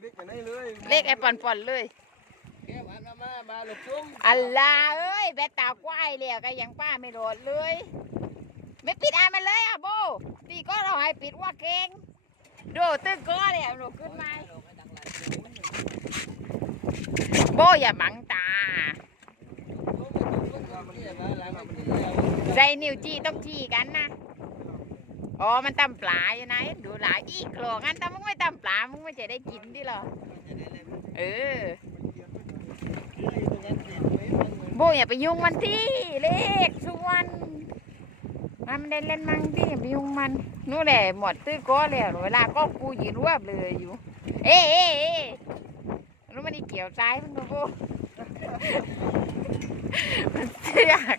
เล็กกันได้เลยเลขไอ้ปอนปอนๆเลยแก้มามามามาหลบจุ้มอัลลาเอ้ยแบตตาควายแล้วก็ยังป้าไม่โดดเลย ไม่ปิดอ่านมันเลยอะโบตีก็เราให้ปิดว่าเก่งดูตึ้งก็แล้วหนูขึ้นมาโบอย่าบังตา ใจนิ้วจี้ต้องจี้กันนะ อ๋อ มันตำปลาอยู่ไหนดูหลายอีกโครงั้นถ้ามึงไม่ตำปลา มึงไม่จะได้กินดิหรอ เออ โบอย่าไปยุ่งมันที่เลขส่วนมันได้เล่นมังที่อย่าไปยุ่งมันนู่นแหละหมดตื้อก็แล้วเวลาก็กูยืนรวบเลยอยู่ เอ๊ะเอ๊ะเอ๊ะรู้มันนี่เกี่ยวใจมันก็โบมันเสียก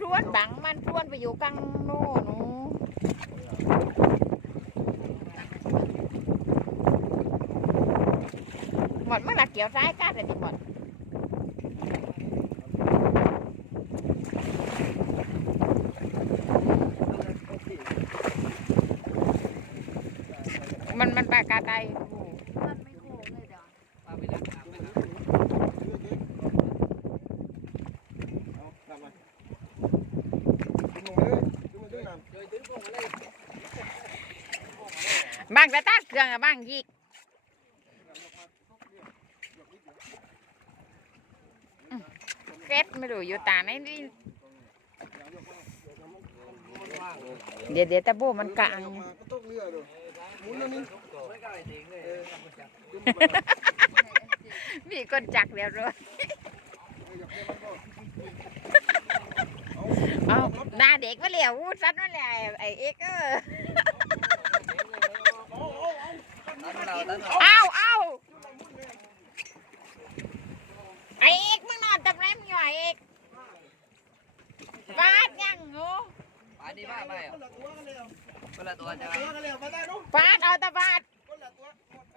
ชวนบังมันชวนไปอยู่กลางโน่นหมดเมื่อไหร่เกี่ยวซ้ายก้าแต่ดิหมดมันมันปากกาไต เอาตามมาดึงลงเลยดึงมาด้วยน้ำ บางกระตากเครื่องอะบางยิกอืมเก็ตไม่รู้อยู่ตาไหนนี่เดี๋ยวเดี๋ยวตะโบมันกลางก็ตกเรือดูหมุนแล้วนี่มีคนจักเรียบร้อยเอาหน้าเด็กมาแล้วอู้ซัดมาแล้วไอ้เอ็กเออเอาเอาไอ้เอกมึงนอนตำแรมอยู่ไอ้เอกฟาดยังง่อันนี้มาไหมคนละคนละตัวจะตัวกันเลยมาได้นู้นฟาดเอาตะฟาดคนละตัวหมดไป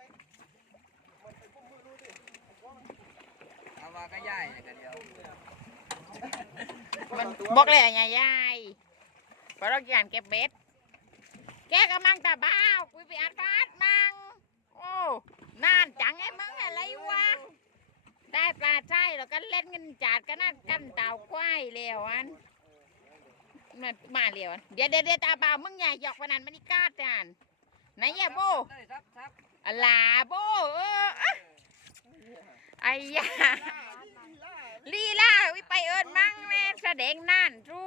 หมดไปพุ่มมือดูดิเอามาก็ย่ายกันเดียวมันบอกเลยไงยายเพราะเราอยากเก็บเบ็ดแกกำลังตาบ้าวคุยไปอัดฟาดมัง โอ้นานจังไอ้มึงอะไรวะ ได้ปลาใช่แล้วก็เล่นกันจัดกันนั่นกันเต่าควายเร็วอันมันมาเร็วอันเดี๋ยวเดี๋ยวเดี๋ยวตาบ่าวมึงอย่าหยอกพนันมันนี่กล้าจานไหนอย่าโบเลยซับซับอะลาโบเอออะไอ้ยาลีลาวิไปเอิญมั่งแม่แสดงนั่นจู